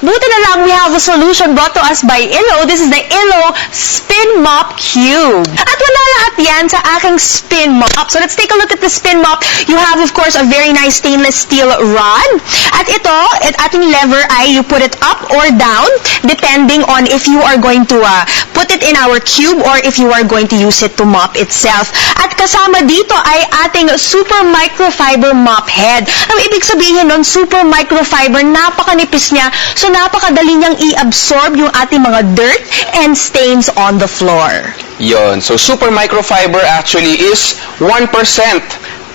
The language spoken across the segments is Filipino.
Buti na lang, we have a solution brought to us by Illo. This is the Illo Spin Mop Cube. At wala lahat yan sa aking spin mop. So let's take a look at the spin mop. You have, of course, a very nice stainless steel rod. At ito, at ating lever ay you put it up or down depending on if you are going to put it in our cube or if you are going to use it to mop itself. At kasama dito ay ating super microfiber mop head. Ang ibig sabihin nun, super microfiber, napakanipis niya. So napakadali niyang i-absorb yung ating mga dirt and stains on the floor. Yon. So, super microfiber actually is 1%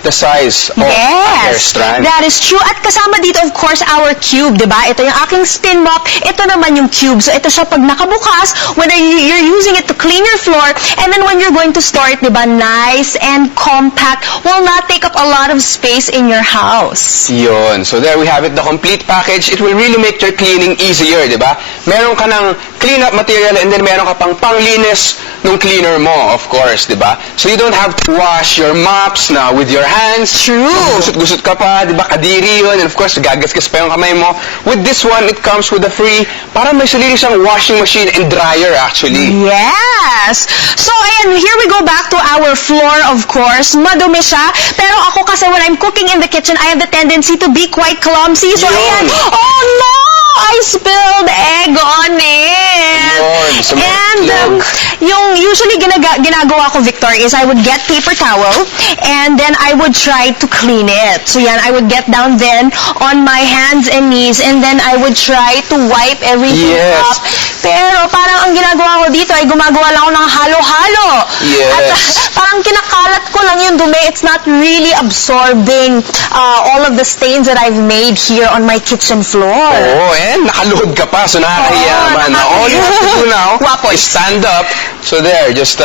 the size of a hair strand. That is true. At kasama dito, of course, our cube, diba? Ito yung aking spin mop. Ito naman yung cube. So, ito siya pag nakabukas, when you're using it to clean your floor, and then when you're going to store it, diba, nice and compact, will not take up a lot of space in your house. Yon. So, there we have it, the complete package. It will really make your cleaning easier, diba? Meron ka ng cleanup material and then meron ka pang panglinis ng cleaner mo, of course, diba? So, you don't have to wash your mops na with your hands. True. Gusot-gusot ka pa, di ba? Kadiri yun. And of course, gagasgas pa yung kamay mo. With this one, it comes with a free, parang may sarili siyang washing machine and dryer, actually. Yes! So, ayan, here we go back to our floor, of course. Madumi siya. Pero ako kasi when I'm cooking in the kitchen, I have the tendency to be quite clumsy. So, ayan, oh no! I spilled egg on it. Yun. And yung usually ginagawa ko, Victor, is I would get paper towel and then I would try to clean it. So yan, I would get down then on my hands and knees and then I would try to wipe everything up. Pero parang ang ginagawa ko dito ay gumagawa lang ako ng halo-halo. Yes. At parang kinakalat ko lang yung dumi. It's not really absorbing all of the stains that I've made here on my kitchen floor. Oo, and nakaluhod ka pa, so nakakayaman. All you have to do now is stand up. So there, just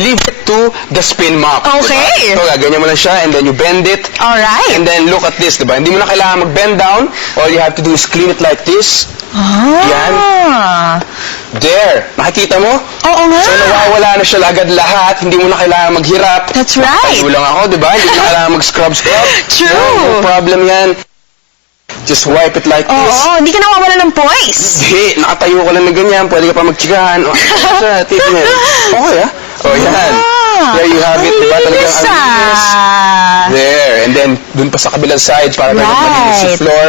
leave it to the spin mop. Okay. Diba? So, gaganyan mo lang siya, and then you bend it. Alright. And then look at this, diba? Hindi mo na kailangan mag-bend down. All you have to do is clean it like this. Yan. There. Nakikita mo? Oo nga. So, nawawala na siya agad lahat. Hindi mo na kailangan maghirap. That's right. Tayo lang ako, diba? Hindi mo na kailangan mag-scrub. True. No problem yan. Just wipe it like this. Oo, hindi ka nawawala ng poise. Hindi, nakatayo ka lang na ganyan. Pwede ka pa magtsigahan. Tignan. Okay, O, yan. There you have it. Diba talagang ang linis? There. And then, dun pa sa kabilang side para talagang malinis yung floor.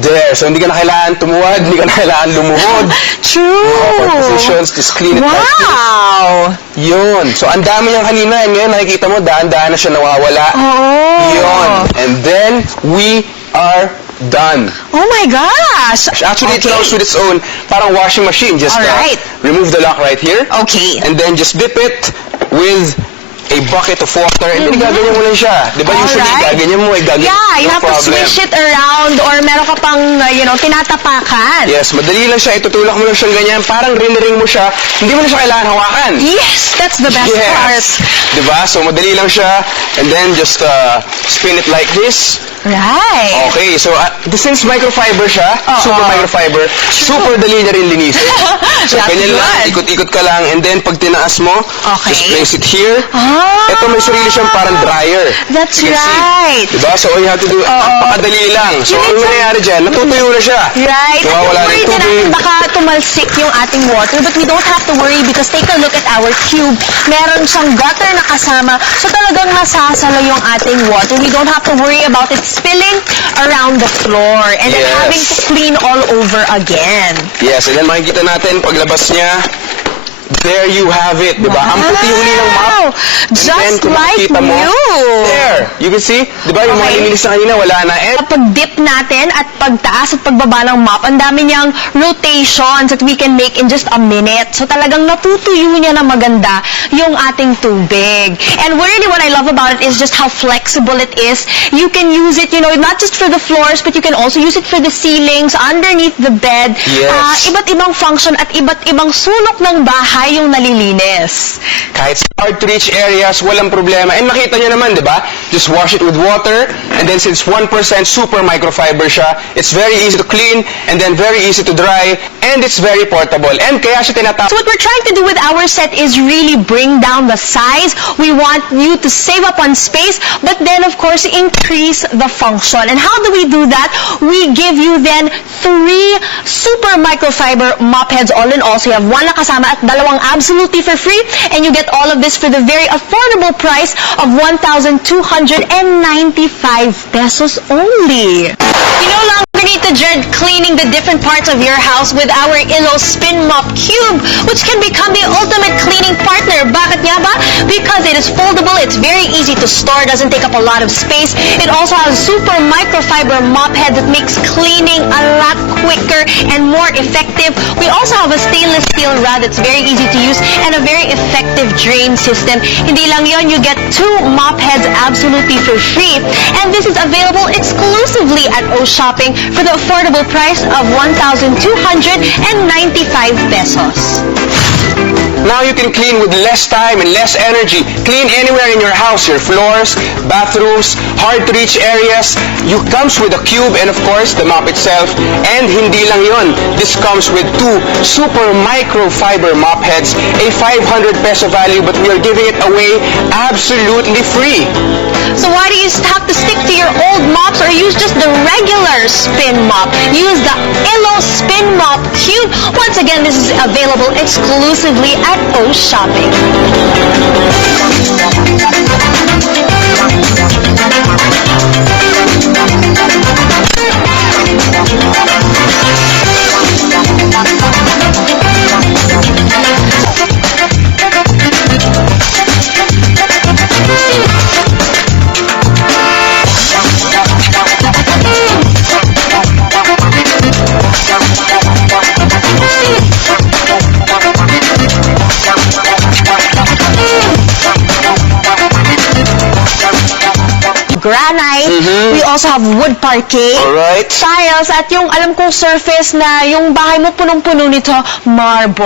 There. So, hindi ka na kailangan tumuwad. Hindi ka na kailangan lumuhod. True. Positions. Just clean it like this. Wow. Yun. So, ang dami niyang kanina. And ngayon, nakikita mo, daan-daan na siya nawawala. Oh. Yun. And then, we are done. Oh my gosh. Actually, it comes with its own parang washing machine. Just remove the lock right here. Okay. And then just dip it with a bucket of water and then gaganyan mo lang siya. Diba usually gaganyan mo, gaganyan. Yeah, you have to swish it around or meron ka pang, tinatapakan. Yes, madali lang siya. Itutulak mo lang siyang ganyan. Parang rin-ring mo siya. Hindi mo na siya kailangan hawakan. Yes, that's the best part. Diba? So, madali lang siya. And then just spin it like this. Right. Okay, so since microfiber siya, super microfiber, super dali niya rin linisin. So, ganyan lang, ikot-ikot ka lang, and then pag tinaas mo, just place it here. Ito may sarili siyang parang dryer. That's right. Diba? So, all you have to do, napakadali lang. So, ang nangyayari dyan, natutuyo na siya. Right. So, wala na yung tubig. Baka tumalsik yung ating water, but we don't have to worry because take a look at our cube. Meron siyang gutter na kasama, so talagang nasasalo yung ating water. We don't have to worry about it spilling around the floor and then having to clean all over again. Yes, and then makikita natin paglabas niya, there you have it, diba? Ang puti-huli ng map. Just like new. There, you can see, diba yung mga linilis na kanina, wala na. Pag-dip natin at pagtaas at pagbaba ng mop, ang dami niyang rotations that we can make in just a minute. So talagang natutuyo niya na maganda yung ating tubig. And really what I love about it is just how flexible it is. You can use it, not just for the floors, but you can also use it for the ceilings, underneath the bed. Yes. Iba't ibang function at iba't ibang sulok ng bahay bahay yung nalilinis. Kahit sa hard-to-reach areas, walang problema. And nakita nyo naman, di ba? Just wash it with water, and then since 1% super microfiber siya, it's very easy to clean, and then very easy to dry, and it's very portable. And kaya siya tinatawag. So what we're trying to do with our set is really bring down the size. We want you to save up on space, but then of course increase the function. And how do we do that? We give you then 3 super microfiber mop heads all in all. So you have 1 na kasama at 2 absolutely for free, and you get all of this for the very affordable price of 1,295 pesos only. You no longer need to dread cleaning the different parts of your house with our Illo Spin Mop Cube, which can become the ultimate cleaning partner. Bakit nga ba? Because it is foldable, it's very easy to store, doesn't take up a lot of space. It also has super microfiber mop head that makes cleaning a lot quicker and more effective. We also have a stainless steel rod that's very easy to use and a very effective drain system. Hindi lang yon, you get 2 mop heads absolutely for free. And this is available exclusively at O Shopping for the affordable price of 1,295 pesos. Now you can clean with less time and less energy. Clean anywhere in your house, your floors, bathrooms, hard-to-reach areas. You comes with a cube and of course the mop itself. And hindi lang yon. This comes with 2 super microfiber mop heads, a 500 peso value, but we are giving it away absolutely free. So why do you have to stick to your old mops or use just the regular spin mop? Use the Illo Spin Mop Cube. Once again, this is available exclusively at O Shopping. Granite. We also have wood parquet. Alright. Tiles. At yung alam kong surface na yung bahay mo punong-puno nito, marble.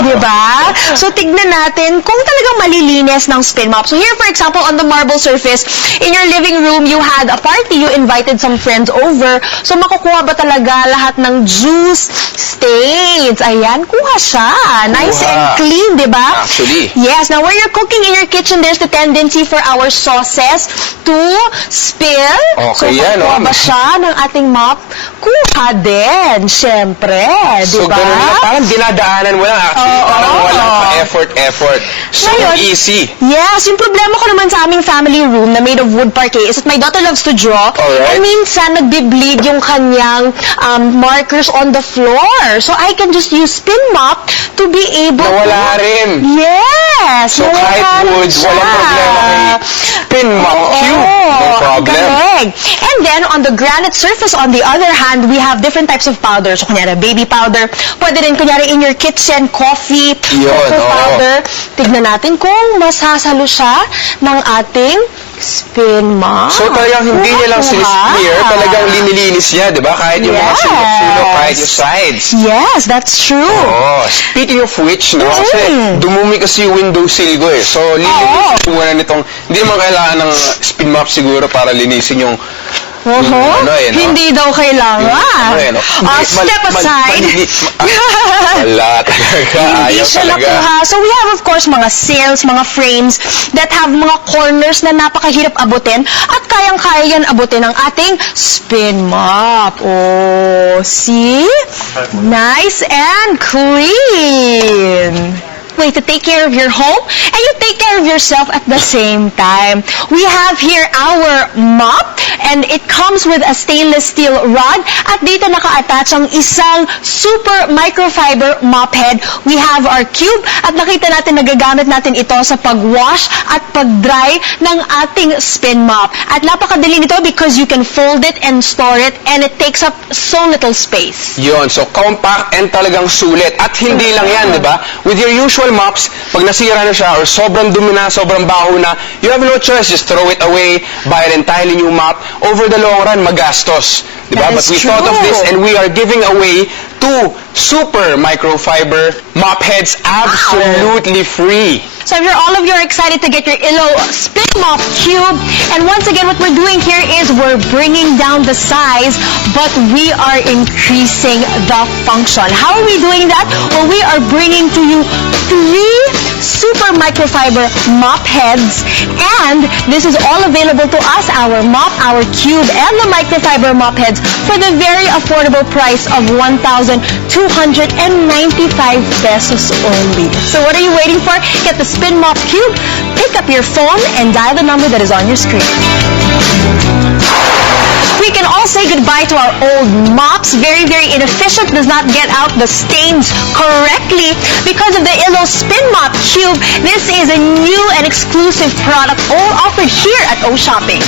Diba? So tignan natin kung talagang malilinis ng spin mop. So here, for example, on the marble surface, in your living room, you had a party, you invited some friends over. So makukuha ba talaga lahat ng juice stains? Ayan, kuha siya. Nice Kuha. and clean, diba? Actually. Yes. Now, when you're cooking in your kitchen, there's the tendency for our sauces to spill. So, Okay, yan, kuha oh. ba siya ng ating mop? Kuha din, syempre. So Diba? ganun na, parang dinadaanan mo lang actually. Oo. Parang walang pa-effort. So Ngayon, easy. Yes, yung problema ko naman sa aming family room na made of wood parquet is that my daughter loves to draw. Alright. And minsan, nagbe-bleed yung kanyang markers on the floor. So, I can just use spin mop to be able Nawala rin. Yes! So kahit nawala wood, siya. walang problema kay Spin Mop Cube. No problem. Correct. And then, on the granite surface, on the other hand, we have different types of powder. So, kunyari, baby powder. Pwede rin, kunyari, in your kitchen, coffee, Yun, cocoa oo. powder. Tignan natin kung masasalo siya ng ating spin mop. So talagang hindi niya lang sinismear, talagang linilinis niya, di ba? Kahit yung mga Yes. sulok-sulok, kahit yung sides. Yes, that's true. Oh, speaking of which, no, kasi dumumi kasi yung windowsill ko eh. So, lilinisin ko muna nitong, hindi naman kailangan ng spin mop siguro para linisin yung ano eh, no? Hindi daw kailangan. Ano eh, no? Step aside. Wala talaga. Hindi Ayaw siya talaga. nakuha. So we have, of course, mga sails, mga frames that have mga corners na napakahirap abutin at kayang-kaya yan abutin ng ating spin mop. Oh, see? Nice and clean. Way to take care of your home and you take care of yourself at the same time. We have here our mop and it comes with a stainless steel rod at dito naka-attach ang isang super microfiber mop head. We have our cube at nakita natin nagagamit natin ito sa pag-wash at pag-dry ng ating spin mop. At napakadali nito because you can fold it and store it and it takes up so little space. Yun, so compact and talagang sulit. At hindi lang yan, di ba? With your usual mops, pag nasira na siya or sobrang dumi na, sobrang baho na, you have no choice, just throw it away, buy an entirely new mop. Over the long run, magastos. Di ba? That But is we thought of true. this and we are giving away 2 super microfiber mop heads absolutely free. So if all of you are excited to get your Illo Spin Mop Cube, and once again, what we're doing here is we're bringing down the size, but we are increasing the function. How are we doing that? Well, we are bringing to you 3 super microfiber mop heads, and this is all available to us, our mop, our cube, and the microfiber mop heads for the very affordable price of 1,295 pesos only. So what are you waiting for? Get the Spin Mop Cube, pick up your phone, and dial the number that is on your screen. We can all say goodbye to our old mops. Very, very inefficient, does not get out the stains correctly. Because of the Illo Spin Mop Cube, this is a new and exclusive product all offered here at O Shopping.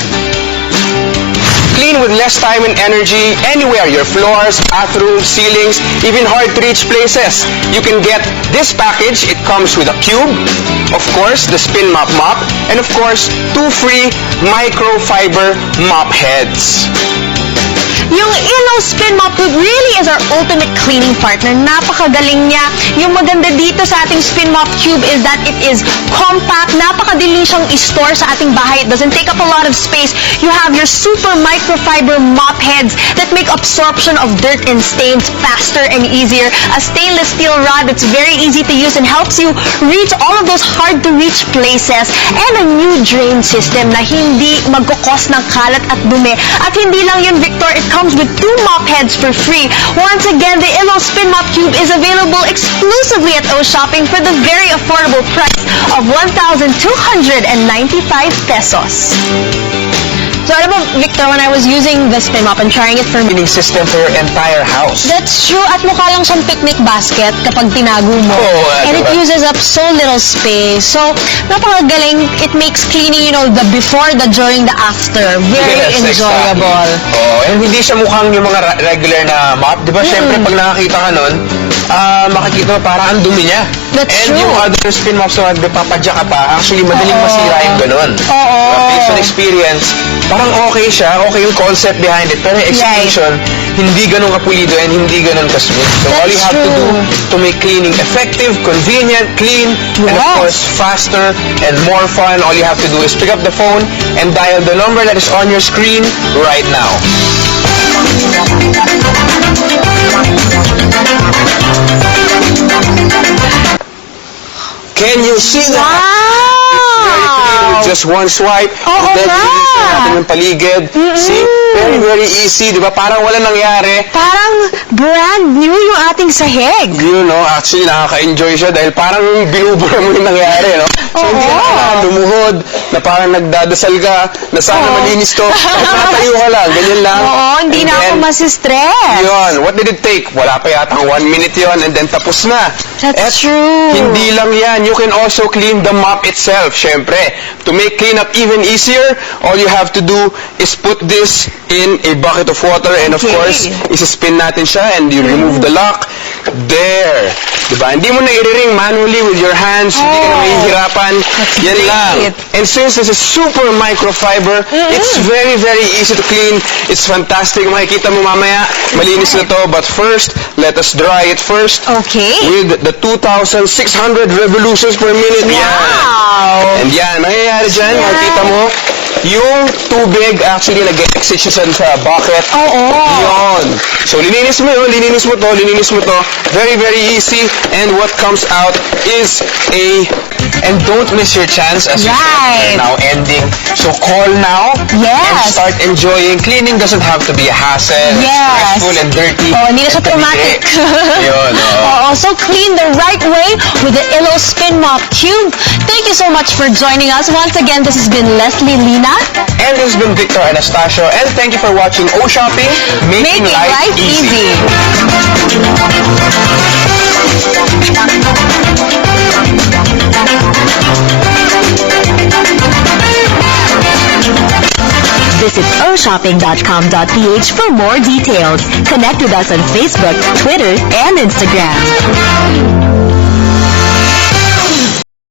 Clean with less time and energy anywhere, your floors, bathrooms, ceilings, even hard-to-reach places. You can get this package. It comes with a cube, of course, the Spin Mop mop, and of course, 2 free microfiber mop heads. Yung Illo Spin Mop Cube really is our ultimate cleaning partner. Napakagaling niya. Yung maganda dito sa ating Spin Mop Cube is that it is compact. Napakadali siyang i-store sa ating bahay. It doesn't take up a lot of space. You have your super microfiber mop heads that make absorption of dirt and stains faster and easier. A stainless steel rod that's very easy to use and helps you reach all of those hard-to-reach places. And a new drain system na hindi magkukos ng kalat at dumi. At hindi lang yun, Victor, it comes with 2 mop heads for free. Once again, the Illo Spin Mop Cube is available exclusively at O Shopping for the very affordable price of 1,295 pesos. So, alam mo, Victor, when I was using the Spin Mop and trying it for Cleaning system for your entire house. That's true. At mukha lang siyang picnic basket kapag tinago mo. And it uses up so little space. So, napakagaling. It makes cleaning, the before, the during, the after. Very enjoyable. Exactly. Oh, and hindi siya mukhang yung mga regular na mop. Di ba, syempre, pag nakakita ka nun, makikita mo parang ang dumi niya. That's and true. Yung other spin mops na nagpapadya ka pa, actually, madaling masira yung ganun. Oo. Based on experience, parang okay siya, okay yung concept behind it, pero yung execution, hindi ganun kapulido and hindi ganun kasmooth. So all you have to do to make cleaning effective, convenient, clean, and of course, faster and more fun, all you have to do is pick up the phone and dial the number that is on your screen right now. Can you see that? Wow! Just one swipe, Oo and then nga. linisin natin yung paligid. See? Very, very easy, di ba? Parang wala nangyari. Parang brand new yung ating sahig. Actually, nakaka-enjoy siya dahil parang binubura mo yung nangyari, no? So, hindi ka na kailangan lumuhod, na parang nagdadasal ka, na sana malinis to. Kahit nakatayo ka lang, ganyan lang. Oo, hindi And na ako then, masistress. Yun, what did it take? Wala pa yatang 1 minute yon, and then tapos na. That's true. Hindi lang yan. You can also clean the mop itself, syempre. To make cleanup even easier, all you have to do is put this in a bucket of water, and of course, isa-spin natin siya, and you remove the lock. There. Diba? Hindi mo na i-ring manually with your hands. Hindi ka na mahihirapan. Yan lang. And since this is super microfiber, it's very, very easy to clean. It's fantastic. Makikita mo mamaya, malinis na to. But first, let us dry it first. Okay. With the 2,600 revolutions per minute. Wow! And yan, nangyayari dyan, makikita mo, yung tubig actually nag-exit siya sa bucket. Oo. Yun. So, lininis mo yun, lininis mo to, lininis mo to. Very, very easy. And what comes out is and don't miss your chance as you said, now ending. So, call now. Yes. And start enjoying. Cleaning doesn't have to be a hassle, stressful and dirty. Oh, hindi na siya traumatic. Yun, Oo, so clean the right way with the Illo Spin Mop Cube. Thank you so much for joining us. Once again, this has been Leslie Lina. And this has been Victor Anastasio. And thank you for watching O Shopping, making life easy. Visit oshopping.com.ph for more details. Connect with us on Facebook, Twitter, and Instagram.